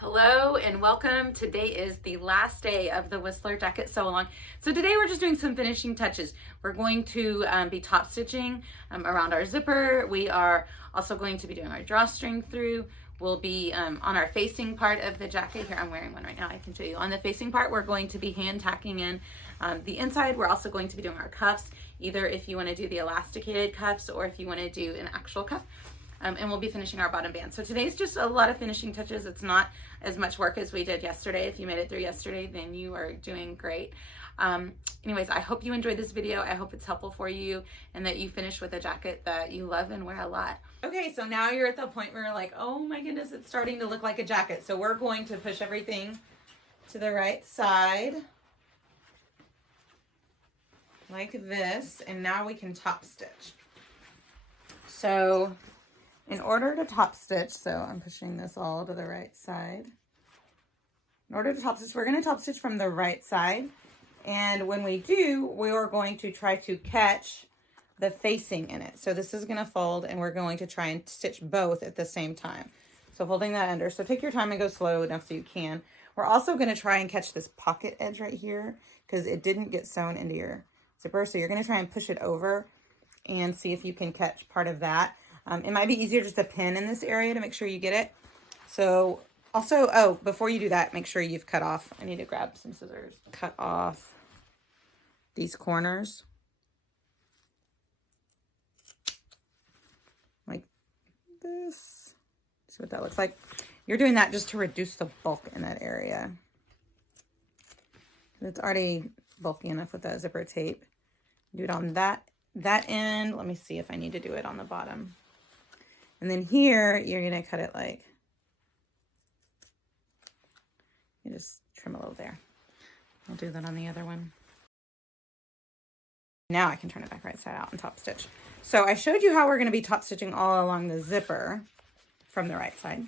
Hello and welcome. Today is the last day of the Whistler Jacket Sew Along. So today we're just doing some finishing touches. We're going to be top stitching around our zipper. We are also going to be doing our drawstring through. We'll be on our facing part of the jacket. Here, I'm wearing one right now, I can show you. On the facing part, we're going to be hand tacking in the inside. We're also going to be doing our cuffs, either if you want to do the elasticated cuffs or if you want to do an actual cuff. And we'll be finishing our bottom band. So today's just a lot of finishing touches. It's not as much work as we did yesterday. If you made it through yesterday, then you are doing great. Anyways, I hope you enjoyed this video. I hope it's helpful for you and that you finish with a jacket that you love and wear a lot. Okay, so now you're at the point where you're like, oh my goodness, it's starting to look like a jacket. So we're going to push everything to the right side like this, and now we can top stitch. So in order to top stitch, so I'm pushing this all to the right side. In order to top stitch, we're going to top stitch from the right side. And when we do, we are going to try to catch the facing in it. So this is going to fold and we're going to try and stitch both at the same time. So folding that under. So take your time and go slow enough so you can. We're also going to try and catch this pocket edge right here because it didn't get sewn into your zipper. So you're going to try and push it over and see if you can catch part of that. It might be easier just to pin in this area to make sure you get it. So also, oh, before you do that, make sure you've cut off. I need to grab some scissors. Cut off these corners. Like this. See what that looks like. You're doing that just to reduce the bulk in that area. It's already bulky enough with that zipper tape. Do it on that end. Let me see if I need to do it on the bottom. And then here, you're going to cut it like, you just trim a little there. I'll do that on the other one. Now I can turn it back right side out and top stitch. So I showed you how we're going to be top stitching all along the zipper from the right side.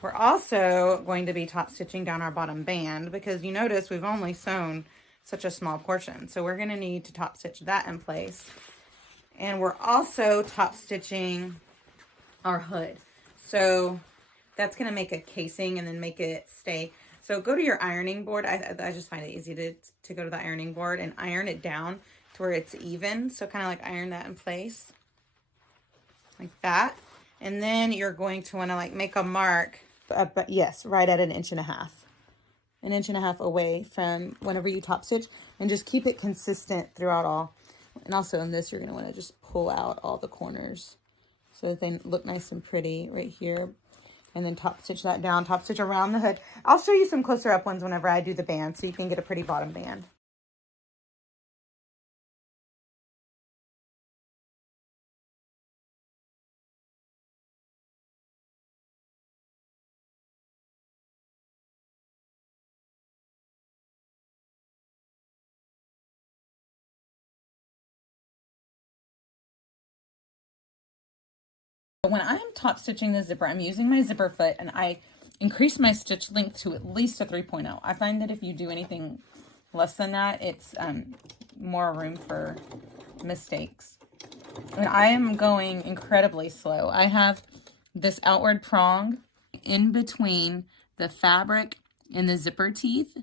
We're also going to be top stitching down our bottom band because you notice we've only sewn such a small portion. So we're going to need to top stitch that in place. And we're also top stitching our hood. So that's going to make a casing and then make it stay. So go to your ironing board. I just find it easy to go to the ironing board and iron it down to where it's even. So kind of like iron that in place like that. And then you're going to want to like make a mark, but yes, right at 1.5 inches. 1.5 inches away from whenever you top stitch, and just keep it consistent throughout all. And also in this, you're going to want to just pull out all the corners so that they look nice and pretty right here. And then top stitch that down, top stitch around the hood. I'll show you some closer up ones whenever I do the band so you can get a pretty bottom band. When I'm top stitching the zipper, I'm using my zipper foot and I increase my stitch length to at least a 3.0. I find that if you do anything less than that, it's more room for mistakes. And I am going incredibly slow. I have this outward prong in between the fabric and the zipper teeth,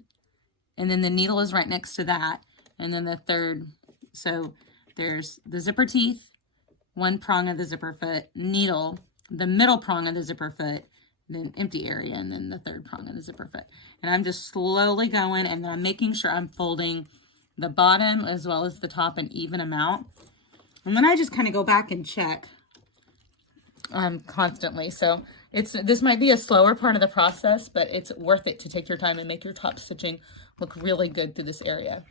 and then the needle is right next to that, and then the third. So there's the zipper teeth, one prong of the zipper foot, needle, the middle prong of the zipper foot, then empty area, and then the third prong of the zipper foot. And I'm just slowly going, and then I'm making sure I'm folding the bottom as well as the top an even amount. And then I just kind of go back and check constantly. So this might be a slower part of the process, but it's worth it to take your time and make your top stitching look really good through this area.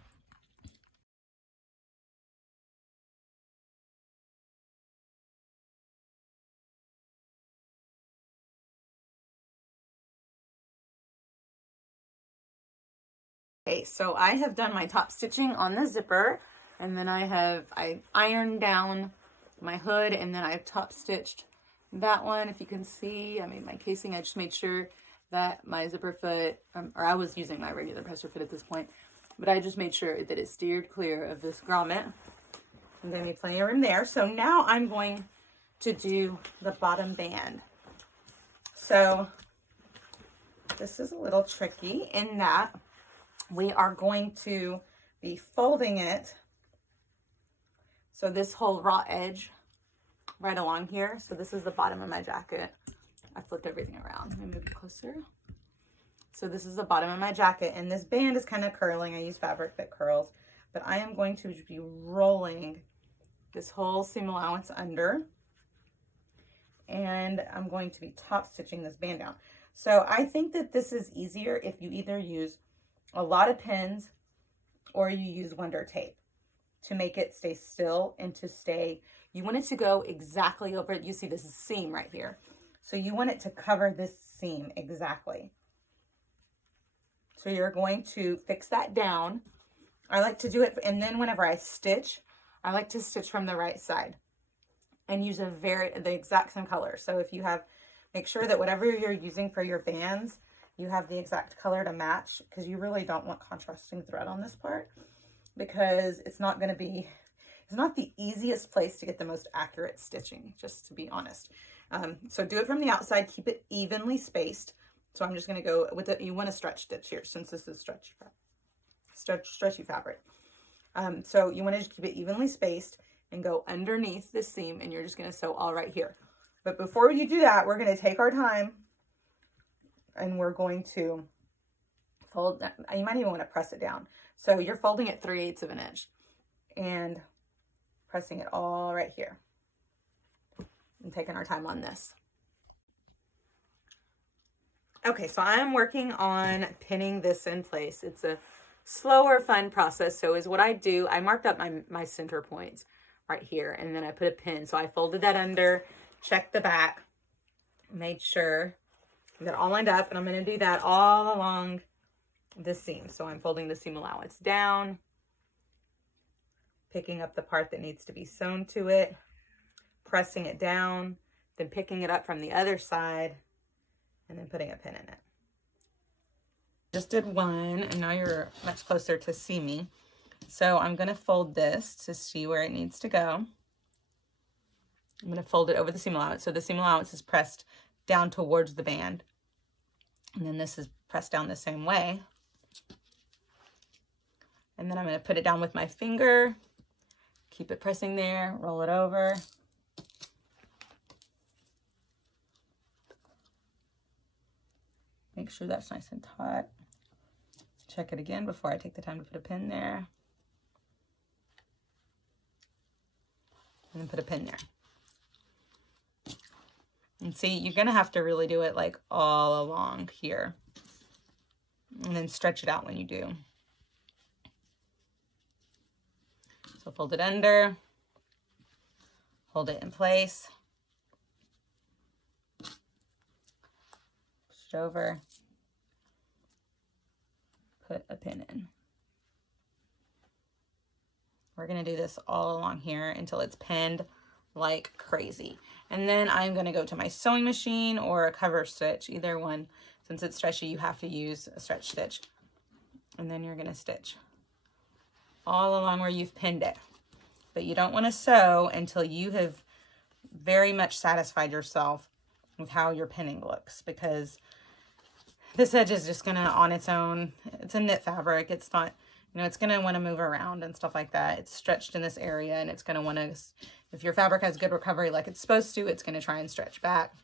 Okay, so I have done my top stitching on the zipper, and then I ironed down my hood, and then I've top stitched that one. If you can see, I made my casing. I just made sure that my zipper foot, or I was using my regular presser foot at this point, but I just made sure that it steered clear of this grommet. And gave me plenty of room there. So now I'm going to do the bottom band. So this is a little tricky in that we are going to be folding it. So this whole raw edge right along here. So this is the bottom of my jacket. I flipped everything around. Let me move it closer. So this is the bottom of my jacket, and this band is kind of curling. I use fabric that curls, but I am going to be rolling this whole seam allowance under, and I'm going to be top stitching this band down. So I think that this is easier if you either use a lot of pins or you use Wonder Tape to make it stay still and to stay, you want it to go exactly over, you see this seam right here. So you want it to cover this seam exactly. So you're going to fix that down. I like to do it, and then whenever I stitch, I like to stitch from the right side and use the exact same color. So if you have, make sure that whatever you're using for your bands, you have the exact color to match, because you really don't want contrasting thread on this part, because it's not going to be, it's not the easiest place to get the most accurate stitching, just to be honest. So do it from the outside, keep it evenly spaced. So I'm just going to go with it. You want to stretch stitch here, since this is stretchy fabric. So you want to just keep it evenly spaced and go underneath this seam, and you're just going to sew all right here. But before you do that, we're going to take our time, and we're going to fold. You might even want to press it down. So you're folding it 3/8 of an inch and pressing it all right here and taking our time on this. Okay, so I'm working on pinning this in place. It's a slower, fun process. So is what I do, I marked up my center points right here, and then I put a pin. So I folded that under, checked the back, made sure that all lined up, and I'm going to do that all along the seam. So I'm folding the seam allowance down, picking up the part that needs to be sewn to it, pressing it down, then picking it up from the other side, and then putting a pin in it. Just did one, and now you're much closer to see me. So I'm going to fold this to see where it needs to go. I'm going to fold it over the seam allowance. So the seam allowance is pressed down towards the band. And then this is pressed down the same way. And then I'm going to put it down with my finger, keep it pressing there, roll it over. Make sure that's nice and taut. Check it again before I take the time to put a pin there. And then put a pin there. And see, you're going to have to really do it like all along here. And then stretch it out when you do. So fold it under. Hold it in place. Push it over. Put a pin in. We're going to do this all along here until it's pinned like crazy. And then I'm going to go to my sewing machine or a cover stitch, either one. Since it's stretchy, you have to use a stretch stitch. And then you're going to stitch all along where you've pinned it. But you don't want to sew until you have very much satisfied yourself with how your pinning looks, because this edge is just going to, on its own, it's a knit fabric. It's not, you know, it's going to want to move around and stuff like that. It's stretched in this area, and it's going to want to, if your fabric has good recovery like it's supposed to, it's going to try and stretch back.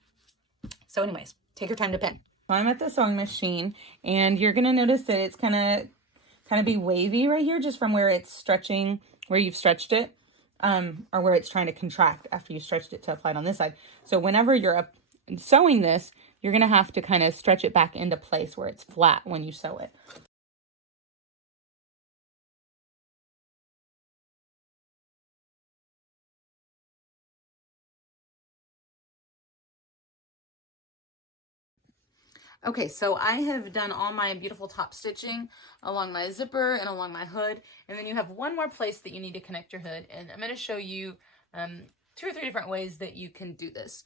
So anyways, take your time to pin. I'm at the sewing machine, and you're going to notice that it's kind of be wavy right here, just from where it's stretching, where you've stretched it, or where it's trying to contract after you stretched it to apply it on this side. So whenever you're up sewing this, you're going to have to kind of stretch it back into place where it's flat when you sew it. Okay, so I have done all my beautiful top stitching along my zipper and along my hood, and then you have one more place that you need to connect your hood, and I'm going to show you 2 or 3 different ways that you can do this.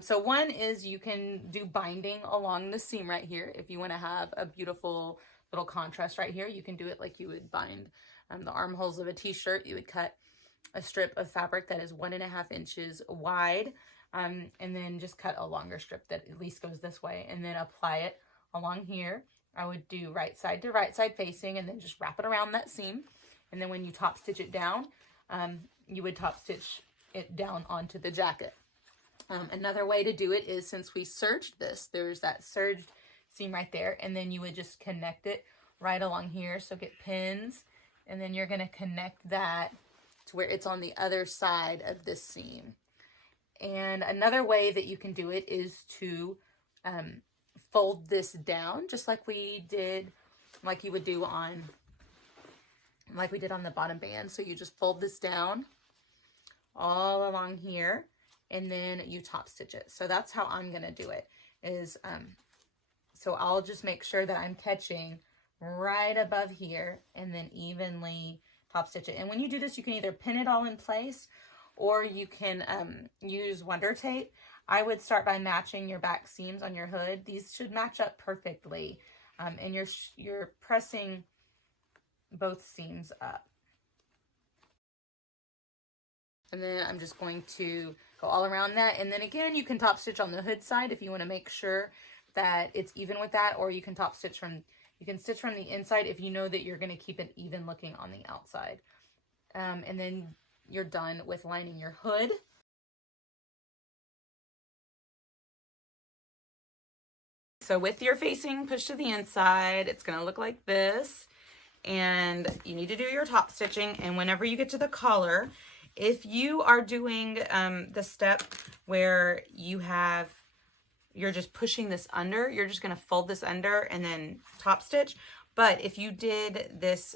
So one is you can do binding along the seam right here. If you want to have a beautiful little contrast right here, you can do it like you would bind the armholes of a t-shirt. You would cut a strip of fabric that is 1.5 inches wide, and then just cut a longer strip that at least goes this way, and then apply it along here. I would do right side to right side facing and then just wrap it around that seam. And then when you top stitch it down, you would top stitch it down onto the jacket. Another way to do it is, since we serged this, there's that serged seam right there, and then you would just connect it right along here. So get pins, and then you're going to connect that to where it's on the other side of this seam. And another way that you can do it is to fold this down, just like we did, like you would do on, like we did on the bottom band. So you just fold this down all along here, and then you top stitch it. So that's how I'm gonna do it, is so I'll just make sure that I'm catching right above here and then evenly top stitch it. And when you do this, you can either pin it all in place, or you can use Wonder Tape. I would start by matching your back seams on your hood. These should match up perfectly, and you're pressing both seams up. And then I'm just going to go all around that. And then again, you can top stitch on the hood side if you want to make sure that it's even with that, or you can top stitch from, you can stitch from the inside if you know that you're going to keep it even looking on the outside. And then you're done with lining your hood. So with your facing pushed to the inside, it's going to look like this. And you need to do your top stitching. And whenever you get to the collar, if you are doing the step where you're just pushing this under, you're just going to fold this under and then top stitch. But if you did this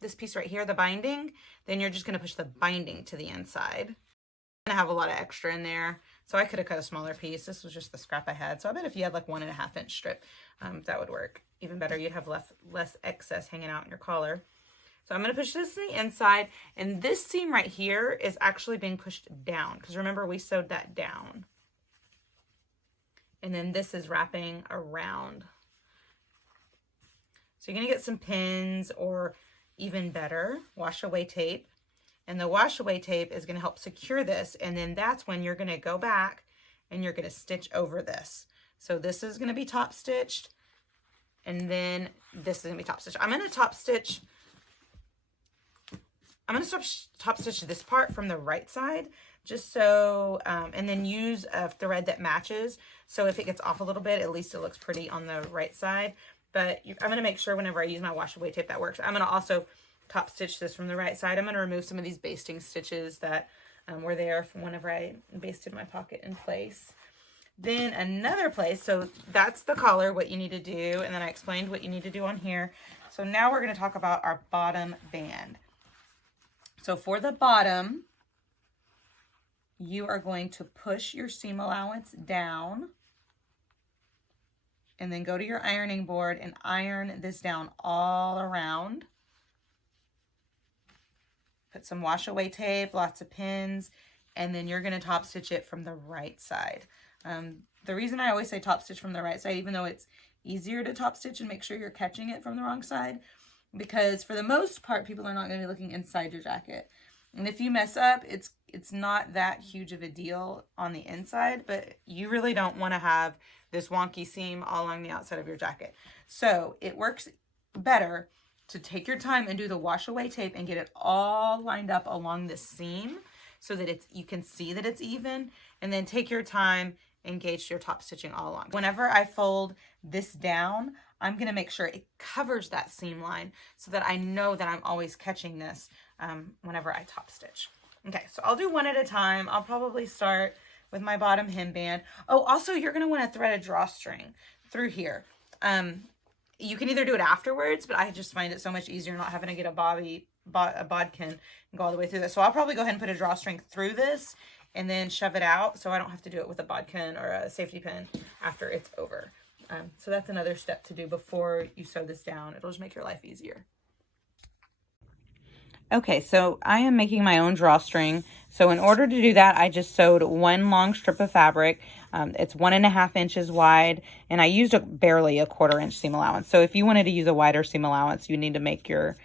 this piece right here, the binding, then you're just going to push the binding to the inside. I'm going to have a lot of extra in there, so I could have cut a smaller piece. This was just the scrap I had. So I bet if you had like 1.5 inch strip, that would work even better. You'd have less excess hanging out in your collar. So I'm going to push this to the inside, and this seam right here is actually being pushed down, because remember we sewed that down. And then this is wrapping around. So you're going to get some pins, or even better, wash away tape. And the wash away tape is going to help secure this, and then that's when you're going to go back and you're going to stitch over this. So this is going to be top stitched, and then this is going to be top stitched. I'm going to top stitch this part from the right side, just so, and then use a thread that matches. So if it gets off a little bit, at least it looks pretty on the right side. But I'm going to make sure whenever I use my wash away tape that works. I'm going to also top stitch this from the right side. I'm going to remove some of these basting stitches that were there from whenever I basted my pocket in place. Then another place, so that's the collar, what you need to do, and then I explained what you need to do on here. So now we're going to talk about our bottom band. So for the bottom, you are going to push your seam allowance down, and then go to your ironing board and iron this down all around. Put some wash away tape, lots of pins, and then you're going to top stitch it from the right side. The reason I always say top stitch from the right side, even though it's easier to top stitch and make sure you're catching it from the wrong side, because for the most part, people are not going to be looking inside your jacket. And if you mess up, it's not that huge of a deal on the inside, but you really don't want to have this wonky seam all along the outside of your jacket. So it works better to take your time and do the wash away tape and get it all lined up along the seam so that you can see that it's even, and then take your time and gauge your top stitching all along. Whenever I fold this down, I'm going to make sure it covers that seam line so that I know that I'm always catching this whenever I top stitch. Okay, so I'll do one at a time. I'll probably start with my bottom hem band. Oh, also you're going to want to thread a drawstring through here. You can either do it afterwards, but I just find it so much easier not having to get a bodkin and go all the way through this. So I'll probably go ahead and put a drawstring through this and then shove it out, so I don't have to do it with a bodkin or a safety pin after it's over. So that's another step to do before you sew this down. It'll just make your life easier. Okay, so I am making my own drawstring. So in order to do that, I just sewed one long strip of fabric. It's 1.5 inches wide, and I used barely a 1/4 inch seam allowance. So if you wanted to use a wider seam allowance, you need to make your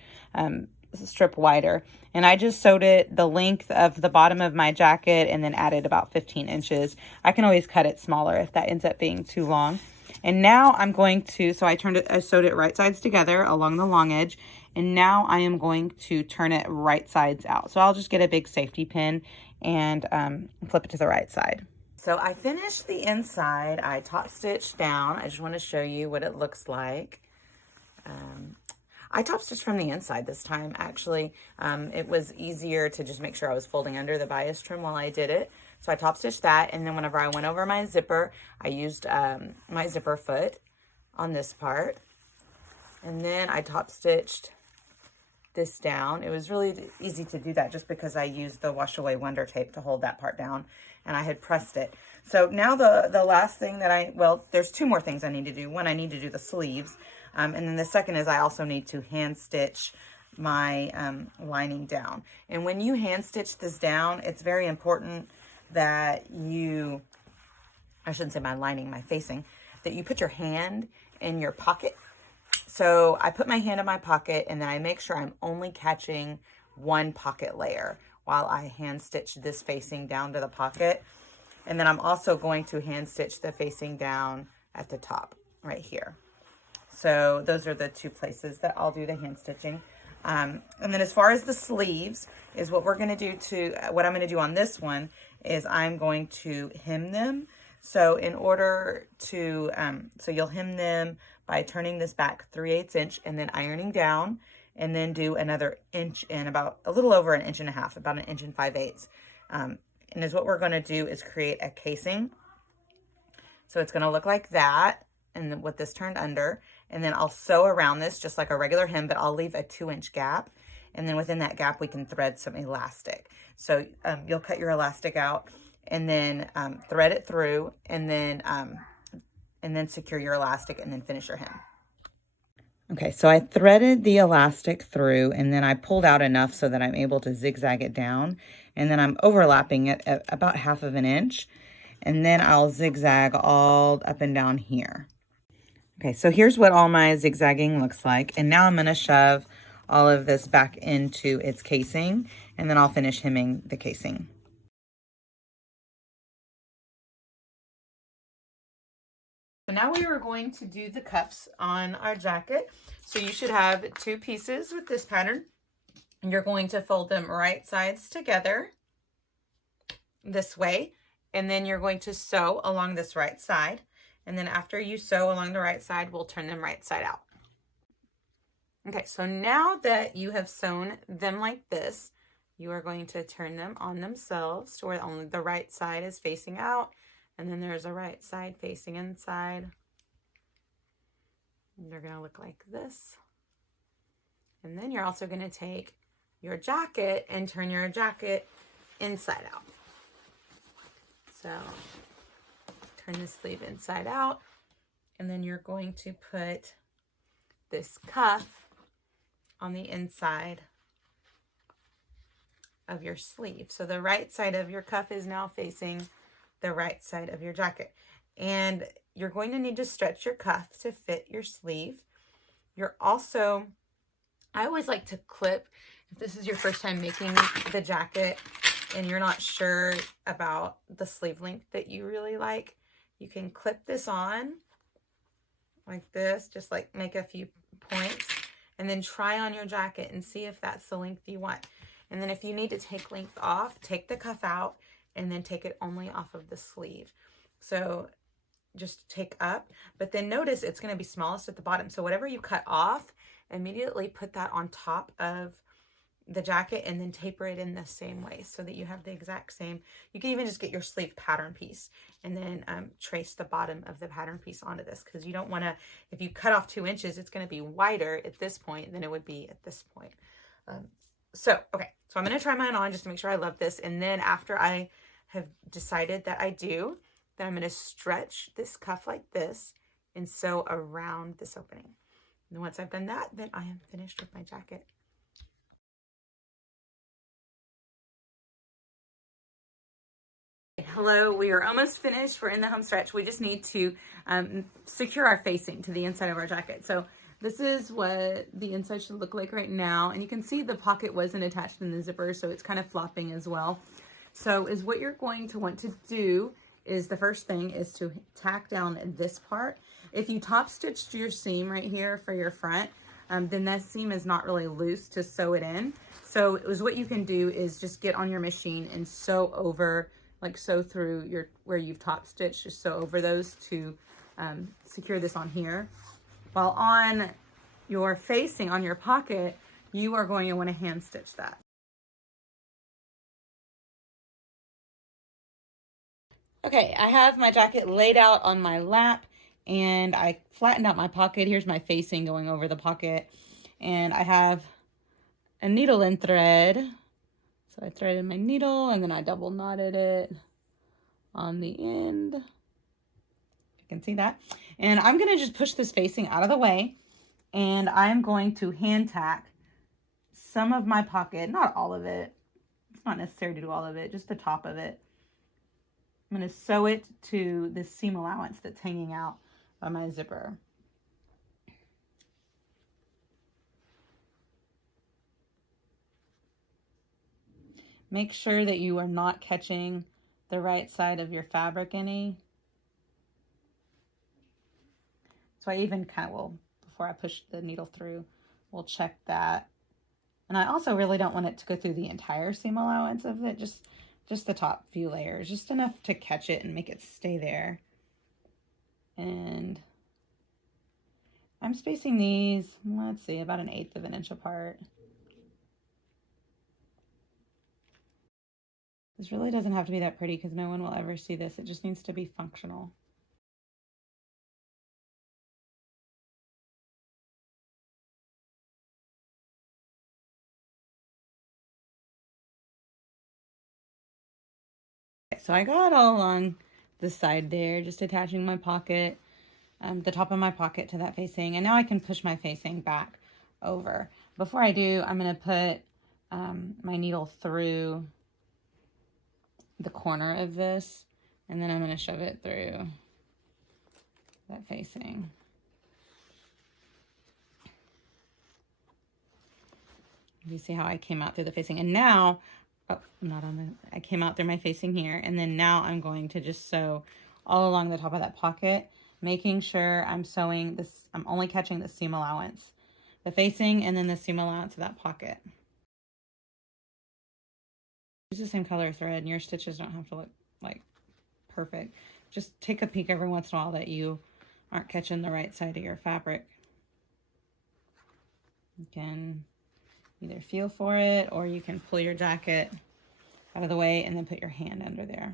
strip wider. And I just sewed it the length of the bottom of my jacket and then added about 15 inches. I can always cut it smaller if that ends up being too long. And now I'm going to, so I sewed it right sides together along the long edge. And now I am going to turn it right sides out. So I'll just get a big safety pin and flip it to the right side. So I finished the inside. I top stitched down. I just want to show you what it looks like. I top stitched from the inside this time, actually. It was easier to just make sure I was folding under the bias trim while I did it. So I top stitched that, and then whenever I went over my zipper, I used my zipper foot on this part. And then I top stitched this down. It was really easy to do that just because I used the wash away wonder tape to hold that part down, and I had pressed it. So now the last thing that well, there's two more things I need to do. One, I need to do the sleeves. And then the second is I also need to hand stitch my lining down. And when you hand stitch this down, it's very important that you, I shouldn't say my lining, my facing, that you put your hand in your pocket. So I put my hand in my pocket, and then I make sure I'm only catching one pocket layer while I hand stitch this facing down to the pocket. And then I'm also going to hand stitch the facing down at the top right here. So those are the two places that I'll do the hand stitching. And then as far as the sleeves is what we're going to do what I'm going to do on this one is I'm going to hem them. So in order to, so you'll hem them by turning this back 3/8 inch and then ironing down, and then do another inch and about a little over 1.5 inches, about 1 5/8 inches. And is what we're going to do is create a casing. So it's going to look like that, and then with this turned under, and then I'll sew around this just like a regular hem, but I'll leave a 2-inch gap. And then within that gap, we can thread some elastic. So you'll cut your elastic out and then thread it through, and then secure your elastic, and then finish your hem. Okay, so I threaded the elastic through, and then I pulled out enough so that I'm able to zigzag it down, and then I'm overlapping it at about 1/2 inch, and then I'll zigzag all up and down here. Okay, so here's what all my zigzagging looks like, and now I'm going to shove all of this back into its casing, and then I'll finish hemming the casing. So now we are going to do the cuffs on our jacket. So you should have 2 pieces with this pattern, and you're going to fold them right sides together this way, and then you're going to sew along this right side. And then after you sew along the right side, we'll turn them right side out. Okay, so now that you have sewn them like this, you are going to turn them on themselves to where only the right side is facing out, and then there's a right side facing inside. And they're going to look like this. And then you're also going to take your jacket and turn your jacket inside out. So turn the sleeve inside out, and then you're going to put this cuff on the inside of your sleeve. So the right side of your cuff is now facing the right side of your jacket. And you're going to need to stretch your cuff to fit your sleeve. You're also, I always like to clip, if this is your first time making the jacket and you're not sure about the sleeve length that you really like, you can clip this on like this, just like make a few points, and then try on your jacket and see if that's the length you want. And then if you need to take length off, take the cuff out and then take it only off of the sleeve. So just take up, but then notice it's going to be smallest at the bottom. So whatever you cut off, immediately put that on top of the jacket and then taper it in the same way so that you have the exact same. You can even just get your sleeve pattern piece and then trace the bottom of the pattern piece onto this, because you don't want to, if you cut off 2 inches, it's going to be wider at this point than it would be at this point. Okay, so I'm going to try mine on just to make sure I love this. And then after I have decided that I do, then I'm going to stretch this cuff like this and sew around this opening. And once I've done that, then I am finished with my jacket. Hello, we are almost finished. We're in the home stretch. We just need to secure our facing to the inside of our jacket. So This is what the inside should look like right now. And you can see the pocket wasn't attached in the zipper, so it's kind of flopping as well. So is what you're going to want to do is the first thing is to tack down this part. If you top stitched your seam right here for your front, then that seam is not really loose to sew it in. So what you can do is just get on your machine and sew over, like sew through your where you've top stitched, just sew over those to secure this on here. While on your facing, on your pocket, you are going to want to hand stitch that. Okay, I have my jacket laid out on my lap and I flattened out my pocket. Here's my facing going over the pocket. And I have a needle and thread. So I threaded my needle and then I double knotted it on the end. You can see that. And I'm gonna just push this facing out of the way and I'm going to hand tack some of my pocket, not all of it. It's not necessary to do all of it, just the top of it. I'm going to sew it to this seam allowance that's hanging out by my zipper. Make sure that you are not catching the right side of your fabric any. So I even kind of will, before I push the needle through, we'll check that. And I also really don't want it to go through the entire seam allowance of it, just the top few layers, just enough to catch it and make it stay there. And I'm spacing these, let's see, about 1/8 of an inch apart. This really doesn't have to be that pretty because no one will ever see this. It just needs to be functional. So I got all along the side there, just attaching my pocket, the top of my pocket to that facing. And now I can push my facing back over. Before I do, I'm going to put my needle through the corner of this, and then I'm going to shove it through that facing. You see how I came out through the facing, and now, oh, I'm not on the, I came out through my facing here, and then now I'm going to just sew all along the top of that pocket, making sure I'm sewing this, I'm only catching the seam allowance, the facing, and then the seam allowance of that pocket. Use the same color thread, and your stitches don't have to look like perfect. Just take a peek every once in a while that you aren't catching the right side of your fabric. You can either feel for it, or you can pull your jacket out of the way and then put your hand under there.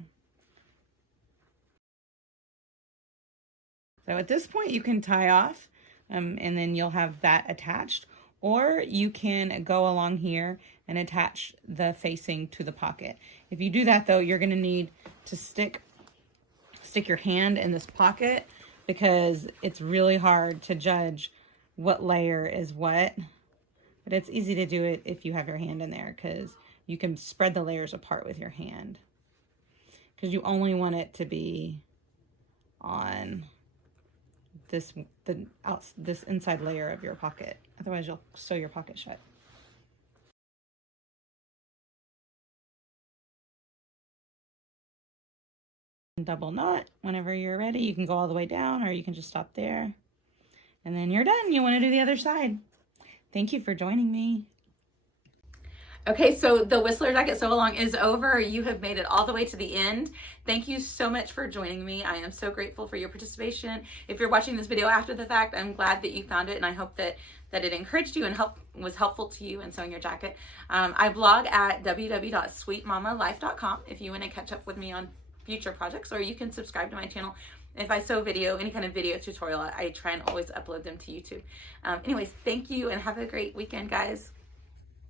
So at this point you can tie off and then you'll have that attached, or you can go along here and attach the facing to the pocket. If you do that though, you're gonna need to stick your hand in this pocket because it's really hard to judge what layer is what. But it's easy to do it if you have your hand in there because you can spread the layers apart with your hand. Because you only want it to be on this inside layer of your pocket. Otherwise you'll sew your pocket shut. Double knot. Whenever you're ready, you can go all the way down or you can just stop there. And then you're done. You want to do the other side. Thank you for joining me. Okay, so the Whistler Jacket Sew Along is over. You have made it all the way to the end. Thank you so much for joining me. I am so grateful for your participation. If you're watching this video after the fact, I'm glad that you found it, and I hope that it encouraged you and was helpful to you in sewing your jacket. I blog at www.sweetmamalife.com if you want to catch up with me on future projects, or you can subscribe to my channel. If I sew video, any kind of video tutorial, I try and always upload them to YouTube. Anyways, thank you and have a great weekend, guys.